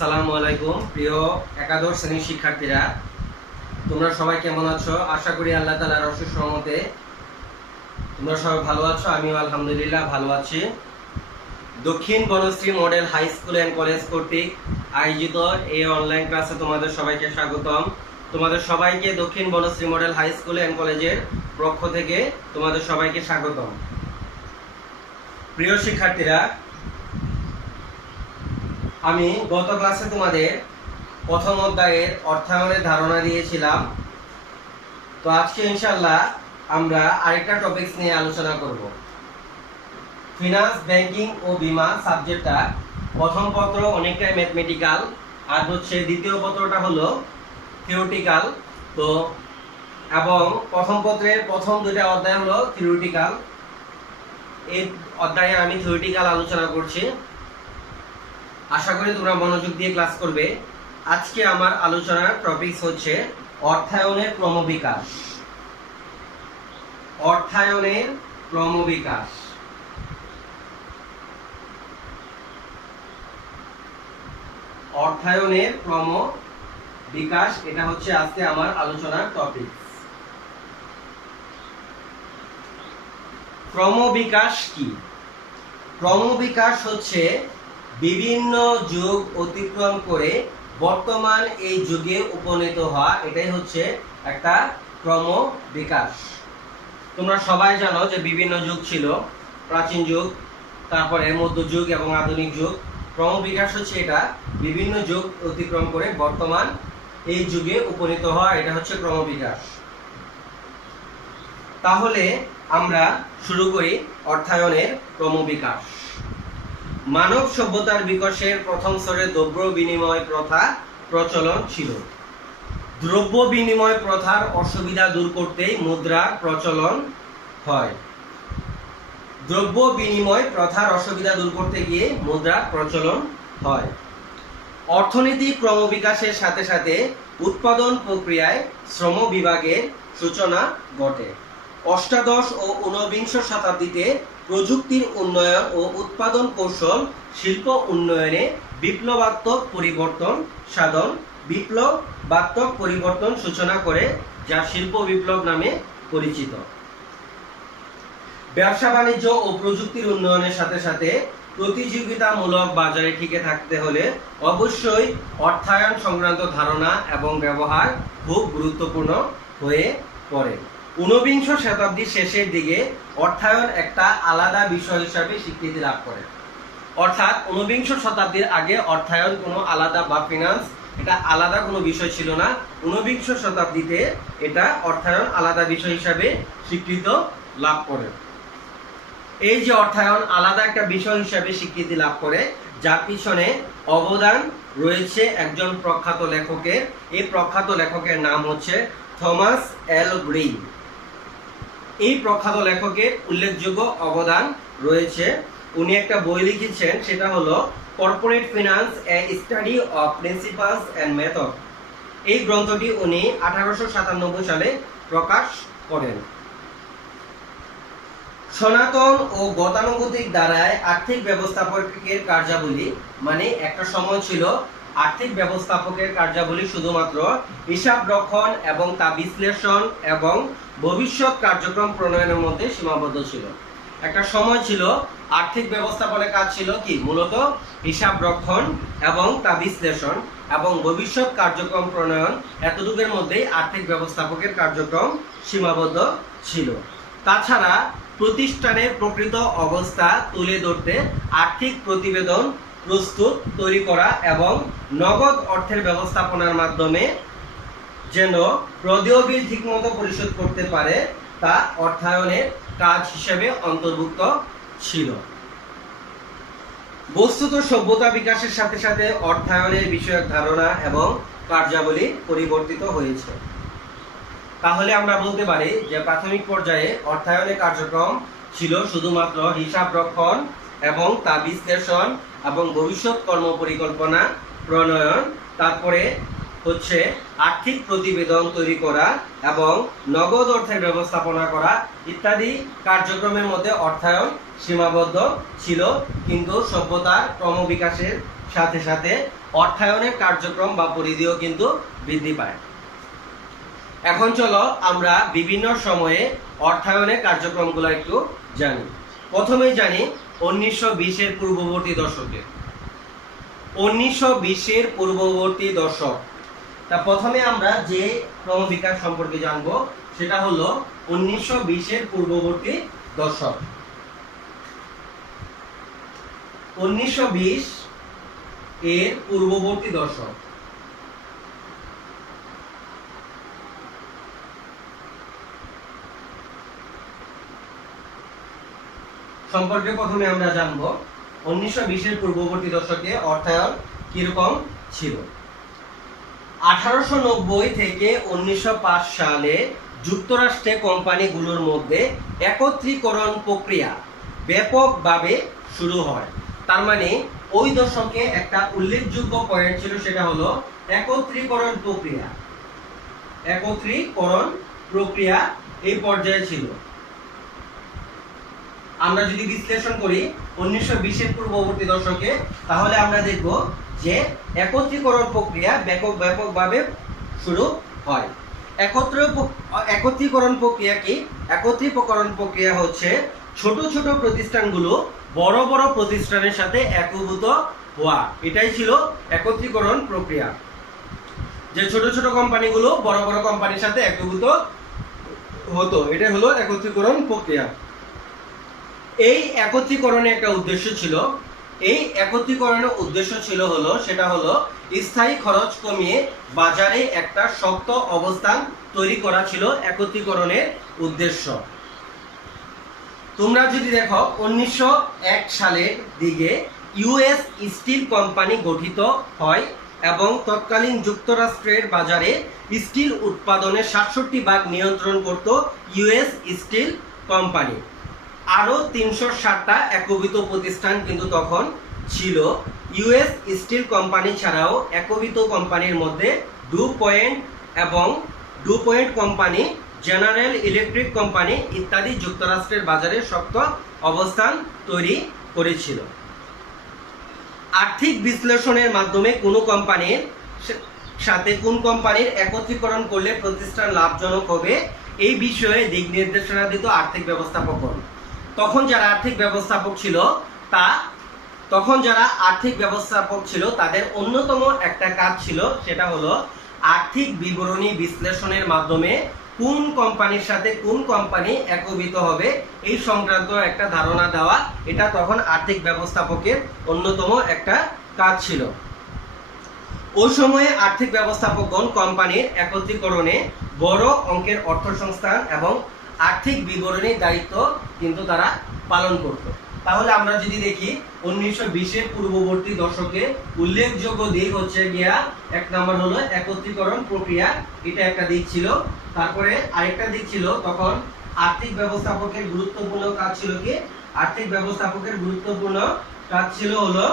আসসালামু আলাইকুম প্রিয় একাদশ শ্রেণীর শিক্ষার্থীরা, তোমরা সবাই কেমন আছো? আশা করি আল্লাহ তাআলার অশেষ রহমতে তোমরা সবাই ভালো আছো। আমিও আলহামদুলিল্লাহ ভালো আছি। Dakshin Banasree model high school and college কর্তৃক আয়োজিত এই অনলাইন ক্লাসে তোমাদের সবাইকে স্বাগতম। তোমাদের সবাইকে Dakshin Banasree model high school and কলেজের পক্ষ থেকে তোমাদের সবাইকে স্বাগতম। প্রিয় শিক্ষার্থীরা, আমি গত ক্লাসে তোমাদের প্রথম অধ্যায়ের অর্থায়নের ধারণা দিয়েছিলাম। তো আজকে ইনশাআল্লাহ আমরা আরেকটা টপিকস নিয়ে আলোচনা করব। ফিনান্স, ব্যাংকিং ও বীমা সাবজেক্টটা প্রথম পত্র অনেকটাই ম্যাথমেটিক্যাল, আর দ্বিতীয় পত্রটা হলো থিওরিটিক্যাল। তো এবং প্রথম পত্রের প্রথম দুইটা অধ্যায় হলো থিওরিটিক্যাল। এই অধ্যায়ে আমি থিওরিটিক্যাল আলোচনা করছি। আশা করি তোমরা মনোযোগ দিয়ে ক্লাস করবে। আজকে আমার আলোচনার টপিকস হচ্ছে অর্থায়নের ক্রমবিকাশ। অর্থায়নের ক্রমবিকাশ। অর্থায়নের ক্রমবিকাশ, এটা হচ্ছে আজকে আমার আলোচনার টপিক। ক্রমবিকাশ কি? ক্রমবিকাশ হচ্ছে বিভিন্ন যুগ অতিক্রম করে বর্তমান এই যুগে উপনীত হওয়া, এটাই হচ্ছে একটা ক্রমবিকাশ। তোমরা সবাই জানো যে বিভিন্ন যুগ ছিল, প্রাচীন যুগ, তারপরে মধ্যযুগ এবং আধুনিক যুগ। ক্রমবিকাশ হচ্ছে এটা বিভিন্ন যুগ অতিক্রম করে বর্তমান এই যুগে উপনীত হওয়া, এটা হচ্ছে ক্রমবিকাশ। তাহলে আমরা শুরু করি অর্থায়নের ক্রমবিকাশ। মানব সভ্যতার বিকাশের প্রথম স্তরে দ্রব্য বিনিময় প্রথা প্রচলন ছিল। দ্রব্য বিনিময় প্রথার অসুবিধা দূর করতেই মুদ্রার প্রচলন হয়। দ্রব্য বিনিময় প্রথার অসুবিধা দূর করতে গিয়ে মুদ্রার প্রচলন হয়। অর্থনীতি ক্রমবিকাশের সাথে সাথে উৎপাদন প্রক্রিয়ায় শ্রম বিভাগের সূচনা ঘটে। অষ্টাদশ ও ঊনবিংশ শতাব্দীতে প্রযুক্তির উন্নয়ন ও উৎপাদন কৌশল শিল্প উন্নয়নে বিপ্লবাত্মক পরিবর্তন সাধন বিপ্লবাত্মক পরিবর্তন সূচনা করে, যা শিল্প বিপ্লব নামে পরিচিত। ব্যবসা বাণিজ্য ও প্রযুক্তির উন্নয়নের সাথে সাথে প্রতিযোগিতামূলক বাজারে টিকে থাকতে হলে অবশ্যই অর্থায়ন সংক্রান্ত ধারণা এবং ব্যবহার খুব গুরুত্বপূর্ণ হয়ে পড়ে। ঊনবিংশ শতাব্দীর শেষের দিকে অর্থায়ন একটা আলাদা বিষয় হিসাবে স্বীকৃতি লাভ করে। অর্থাৎ ঊনবিংশ শতাব্দীর আগে অর্থায়ন কোনো আলাদা বা ফিনান্স এটা আলাদা কোনো বিষয় ছিল না। ঊনবিংশ শতাব্দীতে এটা অর্থায়ন আলাদা বিষয় হিসাবে স্বীকৃত লাভ করে। এই যে অর্থায়ন আলাদা একটা বিষয় হিসাবে স্বীকৃতি লাভ করে, যার পিছনে অবদান রয়েছে একজন প্রখ্যাত লেখকের। এই প্রখ্যাত লেখকের নাম হচ্ছে থমাস এল গ্রিন। এই প্রখ্যাত লেখকের উল্লেখযোগ্য অবদান রয়েছে। উনি একটা বই লিখেছেন, সেটা হলো corporate finance, a study of principles and method. এই গ্রন্থটি উনি 1897 সালে প্রকাশ করেন। সনাতন ও গতানুগতিক দ্বারায় আর্থিক ব্যবস্থাপকের কার্যাবলী, মানে একটা সময় ছিল আর্থিক ব্যবস্থাপকের কার্যাবলী শুধুমাত্র হিসাব রক্ষণ এবং তা বিশ্লেষণ এবং ভবিষ্যৎ কার্যক্রম প্রণয়নের মধ্যে সীমাবদ্ধ ছিল। একটা সময় ছিল আর্থিক ব্যবস্থাপনার কাজ ছিল কি, মূলত হিসাব রক্ষণ এবং তা বিশ্লেষণ এবং ভবিষ্যৎ কার্যক্রম প্রণয়ন, এতটুকুর মধ্যেই আর্থিক ব্যবস্থাপকের কার্যক্রম সীমাবদ্ধ ছিল। তাছাড়া প্রতিষ্ঠানের প্রকৃত অবস্থা তুলে ধরতে আর্থিক প্রতিবেদন প্রস্তুত তৈরি করা এবং নগদ অর্থের ব্যবস্থাপনার মাধ্যমে যেন প্রদেয় বিল ঠিকমতো পরিশোধ করতে পারে, তা অর্থায়নের কাজ হিসেবে অন্তর্ভুক্ত ছিল। বস্তুত সভ্যতা বিকাশের সাথে সাথে অর্থায়নের বিষয়ক ধারণা এবং কার্যাবলী পরিবর্তিত হয়েছে। তাহলে আমরা বলতে পারি যে প্রাথমিক পর্যায়ে অর্থায়নের কার্যক্রম ছিল শুধুমাত্র হিসাব রক্ষণ এবং তা বিশ্লেষণ এবং ভবিষ্যৎ কর্ম পরিকল্পনা প্রণয়ন, তারপরে হচ্ছে আর্থিক প্রতিবেদন তৈরি করা এবং নগদ অর্থের ব্যবস্থাপনা করা ইত্যাদি কার্যক্রমের মধ্যে অর্থায়ন সীমাবদ্ধ ছিল। কিন্তু সভ্যতার ক্রমবিকাশের সাথে সাথে অর্থায়নের কার্যক্রম বা পরিধিও কিন্তু বৃদ্ধি পায়। এখন চলো আমরা বিভিন্ন সময়ে অর্থায়নের কার্যক্রমগুলো একটু জানি। প্রথমেই জানি 1920-এর পূর্ববর্তী দশকে। 1920-এর পূর্ববর্তী দশক, তা প্রথমে আমরা যে ক্রমবিকাশ সম্পর্কে জানবো সেটা হলো 1920-এর পূর্ববর্তী দশক। 1920 এর পূর্ববর্তী দশক সম্পর্কে প্রথমে আমরা জানবো 1920-এর পূর্ববর্তী দশকে অর্থায়ন কিরকম ছিল। 1890 থেকে 1905 সালে যুক্তরাষ্ট্রে কোম্পানিগুলোর মধ্যে একত্রীকরণ প্রক্রিয়া ব্যাপকভাবে শুরু হয়। তার মানে ওই দশকে একটা উল্লেখযোগ্য পয়েন্ট ছিল, সেটা হলো একত্রীকরণ প্রক্রিয়া। একত্রীকরণ প্রক্রিয়া এই পর্যায়ে ছিল। আমরা যদি বিশ্লেষণ করি 1920-এর পূর্ববর্তী দশকে, তাহলে আমরা দেখব যে একত্রীকরণ প্রক্রিয়া ব্যাপকভাবে শুরু হয়। একত্রীকরণ প্রক্রিয়া কি? একত্রীকরণ প্রক্রিয়া হচ্ছে ছোট ছোট প্রতিষ্ঠানগুলো বড় বড় প্রতিষ্ঠানের সাথে একীভূত হওয়া, এটাই ছিল একত্রীকরণ প্রক্রিয়া। যে ছোট ছোট কোম্পানিগুলো বড় বড় কোম্পানির সাথে একীভূত হতো, এটা হলো একত্রীকরণ প্রক্রিয়া। এই একত্রীকরণের একটা উদ্দেশ্য ছিল। এই একত্রীকরণের উদ্দেশ্য ছিল হলো সেটা হলো স্থায়ী খরচ কমিয়ে বাজারে একটা শক্ত অবস্থান তৈরি করা ছিল একত্রীকরণের উদ্দেশ্য। তোমরা যদি দেখো 1901 সালের দিকে ইউএস স্টিল কোম্পানি গঠিত হয় এবং তৎকালীন যুক্তরাষ্ট্রের বাজারে স্টিল উৎপাদনের 67% নিয়ন্ত্রণ করত ইউএস স্টিল কোম্পানি। আরো 360টা একীভূত প্রতিষ্ঠান কিন্তু তখন ছিল। ইউএস স্টিল কোম্পানি ছাড়াও একীভূত কোম্পানির মধ্যে ডুপয়েন্ট কোম্পানি, জেনারেল ইলেকট্রিক কোম্পানি ইত্যাদি যুক্তরাষ্ট্রের বাজারে শক্ত অবস্থান তৈরি করেছিল। আর্থিক বিশ্লেষণের মাধ্যমে কোনো কোম্পানির সাথে কোন কোম্পানির একত্রীকরণ করলে প্রতিষ্ঠান লাভজনক হবে এই বিষয়ে দিক নির্দেশনা দিত আর্থিক ব্যবস্থাপকগণ। তখন যারা আর্থিক ব্যবস্থাপক ছিল তাদের অন্যতম একটা কাজ ছিল, সেটা হলো আর্থিক বিবরণী বিশ্লেষণের মাধ্যমে কোন কোম্পানির সাথে কোন কোম্পানি একীভূত হবে এই সংক্রান্ত একটা ধারণা দেওয়া। এটা তখন আর্থিক ব্যবস্থাপকের অন্যতম একটা কাজ ছিল। ওই সময়ে আর্থিক ব্যবস্থাপকগণ কোম্পানির একত্রীকরণে বড় অঙ্কের অর্থ সংস্থান এবং আর্থিক বিবরণীর দায়িত্ব কিন্তু তারা পালন করত। তাহলে আমরা যদি দেখি 1920-এর পূর্ববর্তী দশকে উল্লেখযোগ্য দিক হচ্ছে গিয়া, এক নম্বর হলো একত্রীকরণ প্রক্রিয়া, এটা একটা দিক ছিল। তারপরে আরেকটা দিক ছিল, তখন আর্থিক ব্যবস্থাপকের গুরুত্বপূর্ণ কাজ ছিল কি? আর্থিক ব্যবস্থাপকের গুরুত্বপূর্ণ কাজ ছিল হলো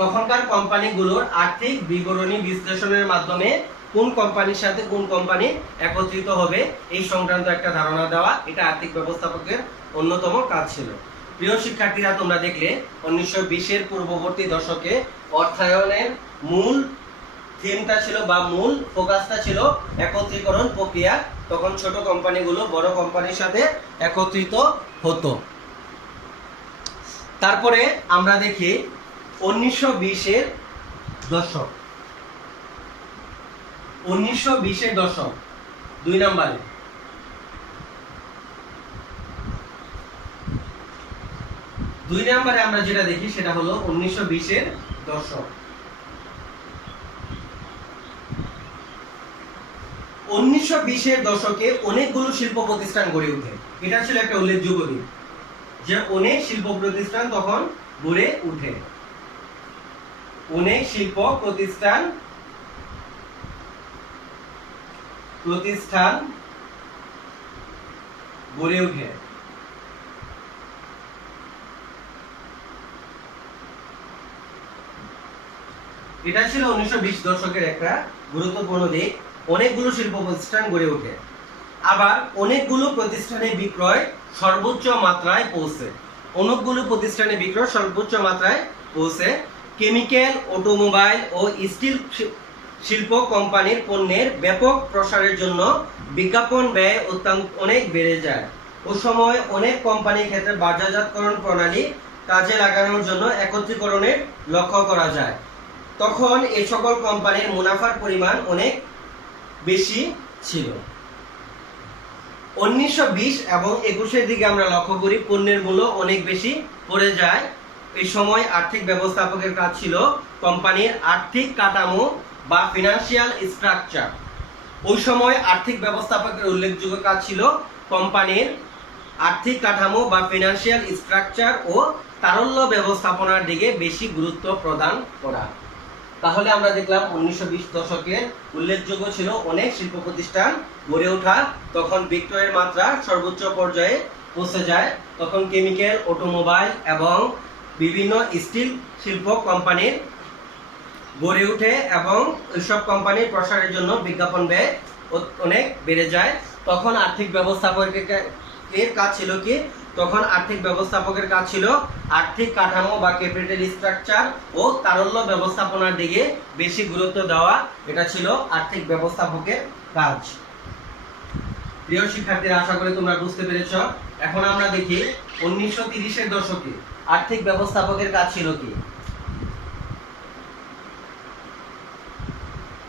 তখনকার কোম্পানিগুলোর আর্থিক বিবরণী বিশ্লেষণের মাধ্যমে কোন কোম্পানির সাথে কোন কোম্পানি একত্রিত হবে এই সংক্রান্ত একটা ধারণা দেওয়া। এটা আর্থিক ব্যবস্থাপকের অন্যতম কাজ ছিল। প্রিয় শিক্ষার্থীরা, তোমরা দেখলে 1920-এর পূর্ববর্তী দশকে অর্থায়নের মূল থিমটা ছিল বা মূল ফোকাসটা ছিল একত্রীকরণ প্রক্রিয়া। তখন ছোট কোম্পানিগুলো বড় কোম্পানির সাথে একত্রিত হতো। তারপরে আমরা দেখি 1920-এর দশক। 1920-এর দশক 2 নম্বরে আমরা যেটা দেখি সেটা হলো 1920-এর দশক। 1920-এর দশকে অনেকগুলো শিল্প প্রতিষ্ঠান গড়ে ওঠে। এটা ছিল একটা উল্লেখযোগ্য দিক যে অনেক শিল্প প্রতিষ্ঠান তখন গড়ে ওঠে। অনেক শিল্প প্রতিষ্ঠান গড়ে ওঠে। এটা ছিল 1920 দশকের একটা গুরুত্বপূর্ণ দিক। অনেকগুলো শিল্প প্রতিষ্ঠান গড়ে ওঠে। আবার অনেকগুলো প্রতিষ্ঠানে বিক্রয় সর্বোচ্চ মাত্রায় পৌঁছে। কেমিক্যাল, অটোমোবাইল ও স্টিল শিল্প কোম্পানির পণ্যের ব্যাপক প্রসারের জন্য বিজ্ঞাপন ব্যয় অনেক বেড়ে যায়। ওই সময় অনেক কোম্পানির ক্ষেত্রে বাজারজাতকরণ প্রণালী কাজে লাগানোর জন্য একত্রীকরণের লক্ষ্য করা যায়। তখন এই সকল কোম্পানির মুনাফার পরিমাণ অনেক বেশি ছিল। 1920 এবং 21-এর দিকে আমরা লক্ষ্য করি পণ্যের মূল্য অনেক বেশি পড়ে যায়। এই সময় আর্থিক ব্যবস্থাপকের কাজ ছিল কোম্পানির আর্থিক কাঠামো বা ফিনান্সিয়াল স্ট্রাকচার। ওই সময় আর্থিক ব্যবস্থাপকের উল্লেখযোগ্য কাজ ছিল কোম্পানির আর্থিক কাঠামো বা ফিনান্সিয়াল স্ট্রাকচার ও তারল্য ব্যবস্থাপনার দিকে বেশি গুরুত্ব প্রদান করা। তাহলে আমরা দেখলাম 1920 দশকের উল্লেখযোগ্য ছিল অনেক শিল্প প্রতিষ্ঠান গড়ে ওঠা। তখন বিক্রয়ের মাত্রা সর্বোচ্চ পর্যায়ে পৌঁছে যায়। তখন কেমিক্যাল, অটোমোবাইল এবং বিভিন্ন স্টিল শিল্প কোম্পানির গড়ে ওঠে এবং এইসব কোম্পানির প্রসারের জন্য বিজ্ঞাপন ব্যয় অনেক বেড়ে যায়। তখন আর্থিক ব্যবস্থাপকের কাজ ছিল কি? তখন আর্থিক ব্যবস্থাপকের কাজ ছিল আর্থিক কাঠামো বা ক্যাপিটাল স্ট্রাকচার ও তারল্য ব্যবস্থাপনার দিকে বেশি গুরুত্ব দেওয়া। এটা ছিল আর্থিক ব্যবস্থাপকের কাজ। প্রিয় শিক্ষার্থীরা, আশা করি তোমরা বুঝতে পেরেছ। এখন আমরা দেখি 1930-এর দশকে আর্থিক ব্যবস্থাপকের কাজ ছিল কি?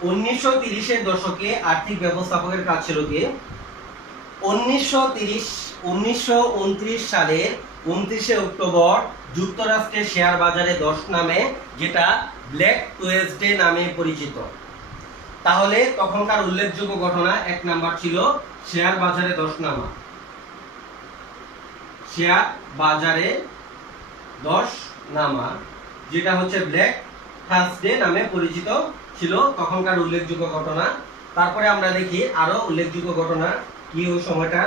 1930-এর দশকে আর্থিক ব্যবস্থাপকের কাজ ছিল কি? 1929 সালের 29শে অক্টোবর যুক্তরাষ্ট্রের শেয়ার বাজারে ধস নামে, যেটা ব্ল্যাক টুয়েসডে নামে পরিচিত। তাহলে তখনকার উল্লেখযোগ্য ঘটনা 1 নাম্বার ছিল শেয়ার বাজারে ধস নামা। শেয়ার বাজারে ধস নামা, যেটা হচ্ছে ব্ল্যাক থার্সডে নামে পরিচিত ছিল তখনকার উল্লেখযোগ্য ঘটনা। তারপরে আমরা দেখি আরো উল্লেখযোগ্য ঘটনা কি ওই সময়টা।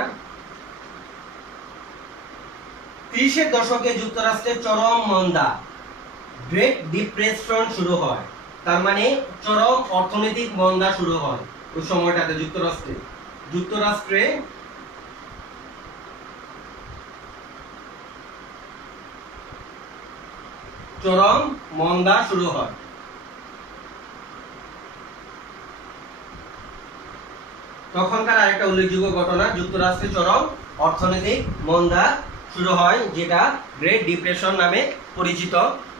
30-এর দশকে যুক্তরাষ্ট্রের চরম মন্দা, গ্রেট ডিপ্রেশন শুরু হয়। তার মানে চরম অর্থনৈতিক মন্দা শুরু হয় ওই সময়টাতে যুক্তরাষ্ট্রে চরম মন্দা শুরু হয়। তখনকার আরেকটা উল্লেখযোগ্য ঘটনা, যুক্তরাষ্ট্রে চরম অর্থনৈতিক মন্দা শুরু হয়, যেটা গ্রেট ডিপ্রেশন নামে পরিচিত।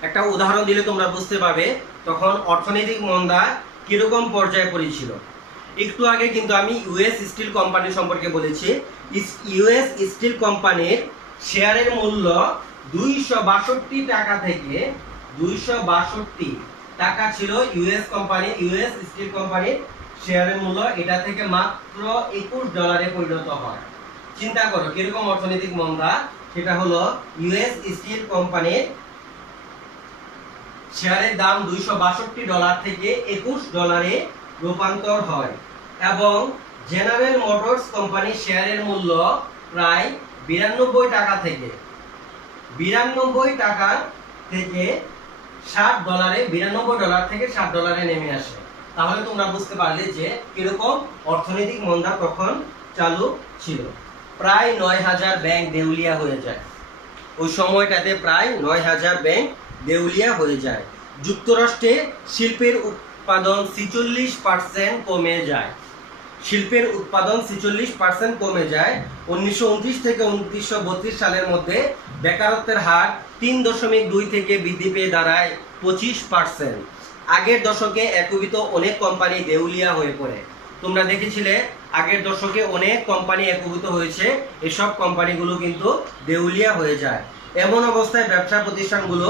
একটা উদাহরণ দিলে তোমরা বুঝতে পারবে তখন অর্থনৈতিক মন্দা কিরকম পর্যায়ে পড়েছিল। একটু আগে কিন্তু আমি ইউএস স্টিল কোম্পানি সম্পর্কে বলেছি। ইউএস স্টিল কোম্পানির শেয়ারের মূল্য 262 টাকা থেকে 262 টাকা ছিল। ইউএস স্টিল কোম্পানির শেয়ারের মূল্য এটা থেকে মাত্র $21 পরিণত হয়। চিন্তা করো কিরকম অর্থনৈতিক মন্দা। সেটা হলো ইউএস স্টিল কোম্পানির শেয়ারের দাম $262 থেকে $21 রূপান্তর হয় এবং জেনারেল মোটরস কোম্পানির শেয়ারের মূল্য প্রায় 92 টাকা থেকে $60 নেমে আসে। তাহলে তোমরা বুঝতে পারলে যে কিরকম অর্থনৈতিক মন্দা তখন চালু ছিল। প্রায় 9000 ব্যাংক দেউলিয়া হয়ে যায়। ওই সময়টাতে প্রায় 9000 ব্যাংক দেউলিয়া হয়ে যায়। যুক্তরাষ্ট্রে শিল্পের উৎপাদন 46% কমে যায়। 1929 থেকে 1932 সালের মধ্যে বেকারত্বের হার 3.2 থেকে বৃদ্ধি পেয়ে দাঁড়ায় 25%। আগের দশকে একীভূত অনেক কোম্পানি দেউলিয়া হয়ে পড়ে। তোমরা দেখেছিলে আগের দশকে অনেক কোম্পানি একীভূত হয়েছে, এসব কোম্পানিগুলো কিন্তু দেউলিয়া হয়ে যায়। এমন অবস্থায় ব্যবসা প্রতিষ্ঠানগুলো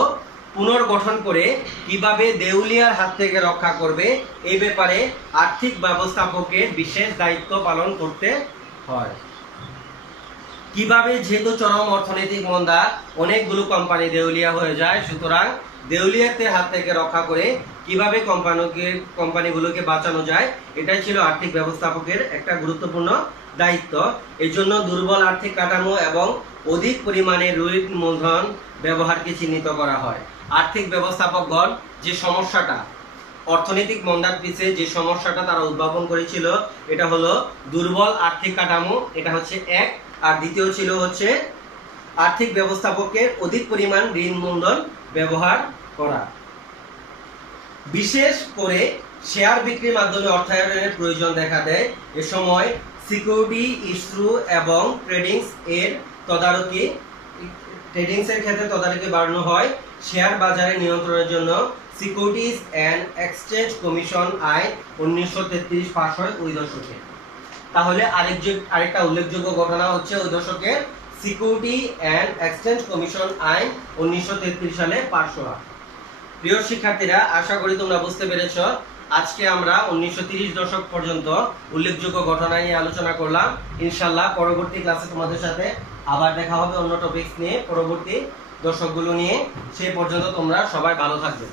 পুনর্গঠন করে কিভাবে দেউলিয়ার হাত থেকে রক্ষা করবে এই ব্যাপারে আর্থিক ব্যবস্থাপকের বিশেষ দায়িত্ব পালন করতে হয়। কিভাবে, যেহেতু চরম অর্থনৈতিক মন্দা, অনেকগুলো কোম্পানি দেউলিয়া হয়ে যায়, সুতরাং দেউলিয়াতের হাত থেকে রক্ষা করে কিভাবে কোম্পানিগুলোকে বাঁচানো যায়, এটাই ছিল আর্থিক ব্যবস্থাপকের একটা গুরুত্বপূর্ণ দায়িত্ব। এই জন্য দুর্বল আর্থিক কাঠামো এবং অধিক পরিমাণে ঋণ মূলধন ব্যবহারকে চিহ্নিত করা হয়। আর্থিক ব্যবস্থাপকগণ যে সমস্যাটা, অর্থনৈতিক মন্দার পিছে যে সমস্যাটা তারা উদ্ভাবন করেছিল, এটা হলো দুর্বল আর্থিক কাঠামো, এটা হচ্ছে এক। আর দ্বিতীয় ছিল হচ্ছে আর্থিক ব্যবস্থাপকের অধিক পরিমাণ ঋণ মূলধন ব্যবহার করা। বিশেষ করে শেয়ার বিক্রির মাধ্যমে অর্থায়নের প্রয়োজন দেখা দেয়। এ সময় সিকিউরিটি ইস্যু এবং ট্রেডিংসের ক্ষেত্রে তদারকি বাড়ানো হয়। শেয়ার বাজারে নিয়ন্ত্রণের জন্য সিকিউরিটিজ অ্যান্ড এক্সচেঞ্জ কমিশন আইন 1933 পাস হয় ওই দশকে। তাহলে আরেকটা উল্লেখযোগ্য ঘটনা হচ্ছে ওই দশকে সিকিউরিটি অ্যান্ড এক্সচেঞ্জ কমিশন আইন 1933 সালে পাস হওয়া। প্রিয় শিক্ষার্থীরা, আশা করি তোমরা বুঝতে পেরেছ। আজকে আমরা 1930 দশক পর্যন্ত উল্লেখযোগ্য ঘটনা নিয়ে আলোচনা করলাম। ইনশাআল্লাহ পরবর্তী ক্লাসে তোমাদের সাথে আবার দেখা হবে অন্য টপিকস নিয়ে, পরবর্তী দশকগুলো নিয়ে। সেই পর্যন্ত তোমরা সবাই ভালো থাকবে।